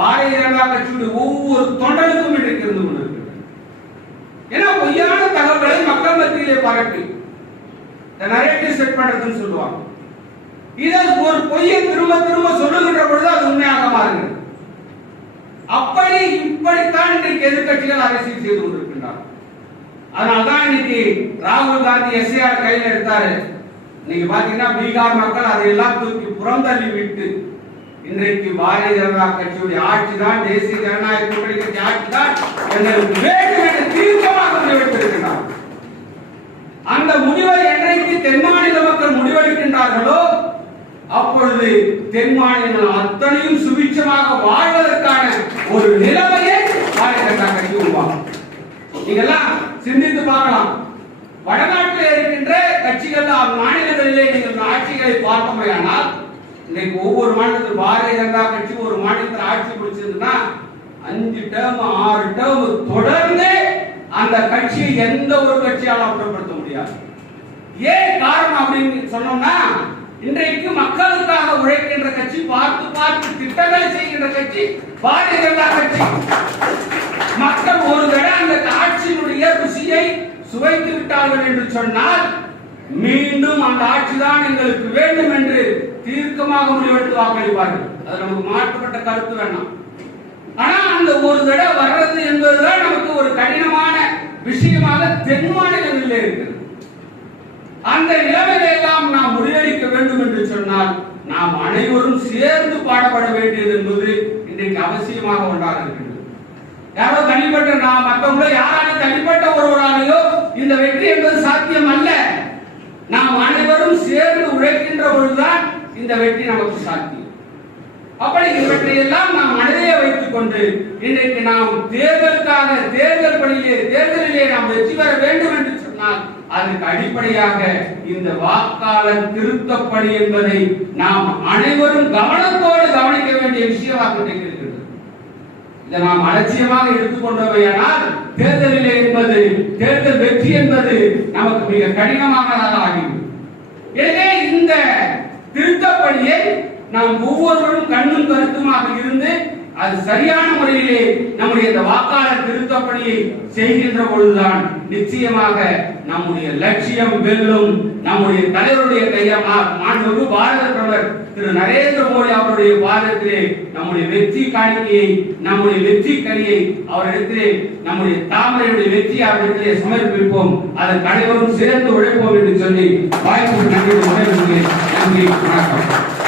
பாரதிய ஜனதா கட்சியுடைய ஒவ்வொரு தொண்டனுக்கும் இன்றைக்கு இருந்து கொண்டிருக்கிறது. ஏன்னா பொய்யான தகவல்களை மக்கள் மத்தியிலே பரப்பி. நிறைய நரேட்டிவ் செட் பண்றதுன்னு சொல்லுவாங்க. இதை ஒரு பொய்யை திரும்ப திரும்ப சொல்லுகின்ற பொழுது அது உண்மையாக மாறுகிறது. அப்படி இப்படித்தான் இன்றைக்கு எதிர்க்கட்சிகள் அரசியல் செய்து கொண்டிருக்கின்றார் அதனால்தான் இன்னைக்கு ராகுல் காந்தி எஸ்ஏஆர் கையில் எடுத்தாரு. நீங்க பாத்தீங்கன்னா பீகார் மக்கள் அதையெல்லாம் தூக்கி புறந்தள்ளி விட்டு இன்றைக்கு பாரதிய ஜனதா கட்சியுடைய ஆட்சி தான் தேசிய ஜனநாயக கூட்டணி கட்சி ஆட்சி தான் எங்களுக்கு வேண்டும் என்று தீர்க்கமாக முடிவெடுத்திருக்கிறார் அந்த முடிவை என்றைக்கு தென் மாநில மக்கள் முடிவெடுக்கின்றார்களோ அப்பொழுது தென் மாநிலம் அத்தனையும் சுபிட்சமாக வாழ்வதற்கான ஒரு நிலைமையை பாரதிய ஜனதா கட்சி உருவாகும் நீங்கெல்லாம் சிந்தித்து பார்க்கலாம். வடநாட்டில் இருக்கின்ற கட்சிகள் மாநிலங்களிலே நீங்கள் ஆட்சிகளை பார்த்தோமையானால் இன்னைக்கு ஒவ்வொரு மாநிலத்தில் பாரதிய ஜனதா கட்சி ஒரு மாநிலத்தில் ஆட்சி பிடிச்சிருந்தா அஞ்சு டேர்ம் ஆறு டேர்ம் தொடர்ந்து அந்த கட்சியை எந்த ஒரு கட்சியாலும் அப்புறப்படுத்த முடியாது. ஏன் காரணம் அப்படின்னு சொன்னோம்னா இன்றைக்கு மக்களுக்காக உழைக்கின்ற கட்சி பார்த்து பார்த்து திட்டங்களை செய்கின்ற கட்சி பாரதிய ஜனதா கட்சி. மக்கள் ஒரு தடவை அந்த ஆட்சியினுடைய ருசியை சுவைத்து விட்டார்கள் என்று சொன்னால் மீண்டும் அந்த ஆட்சிதான் எங்களுக்கு வேண்டும் என்று தீர்க்கமாக முடிவெடுத்து வாக்களிப்பார்கள் அது நமக்கு மாற்றப்பட்ட கருத்து வேண்டாம். ஆனா அந்த ஒரு தடவை வர்றது என்பதுதான் நமக்கு ஒரு கடினமான விஷயமாக தென் மாநிலங்களில் இருக்கிறது. அந்த நிலைமையில எல்லாம் நாம் முறியடிக்க வேண்டும் என்று சொன்னால் நாம் அனைவரும் சேர்ந்து பாடப்பட வேண்டியது என்பது இன்றைக்கு அவசியமாக ஒன்றாக இருக்கின்றது. யாரோ தனிப்பட்ட நாம் மற்றவங்களோ யாரான தனிப்பட்ட ஒருவராலேயோ இந்த வெற்றி என்பது சாத்தியம் அல்ல நாம் அனைவரும் சேர்ந்து உழைக்கின்ற இந்த வெற்றி நமக்கு சாத்தியம். அப்படி இவற்றையெல்லாம் நாம் மனதிலே வைத்துக் கொண்டு இன்றைக்கு நாம் தேர்தலுக்காக தேர்தல் பணியிலே தேர்தலிலே நாம் வெற்றி பெற வேண்டும் என்று சொன்னால் அதற்கு அடிப்படையாக இந்த வாக்காளர் திருத்தப்பணி என்பதை நாம் அனைவரும் கவனத்தோடு கவனிக்க வேண்டிய விஷயமாக இருக்கிறது. இதை நாம் அலட்சியமாக எடுத்துக்கொண்டவையானால் தேர்தலிலே என்பது தேர்தல் வெற்றி என்பது நமக்கு மிக கடினமானதாக ஆகிவிடும். திருத்தப்படியை நாம் ஒவ்வொருவரும் கண்ணும் கருத்துமாக இருந்து அது சரியான முறையிலே நம்முடைய இந்த வாக்காளர் திருத்தப்பணியை செய்கின்ற பொழுதுதான் நிச்சயமாக நம்முடைய லட்சியம் வெல்லும். நம்முடைய தலைவருடைய கையாக மாண்பு பாரத பிரதமர் திரு நரேந்திர மோடி அவருடைய பாதத்திலே நம்முடைய வெற்றி காணிக்கையை நம்முடைய வெற்றி கனியை அவரிடத்திலே நம்முடைய தாமரையுடைய வெற்றி அவரிடத்திலே சமர்ப்பிப்போம். அதற்கு அனைவரும் சேர்ந்து உழைப்போம் என்று சொல்லி வாய்ப்பு நன்றி நன்றி வணக்கம்.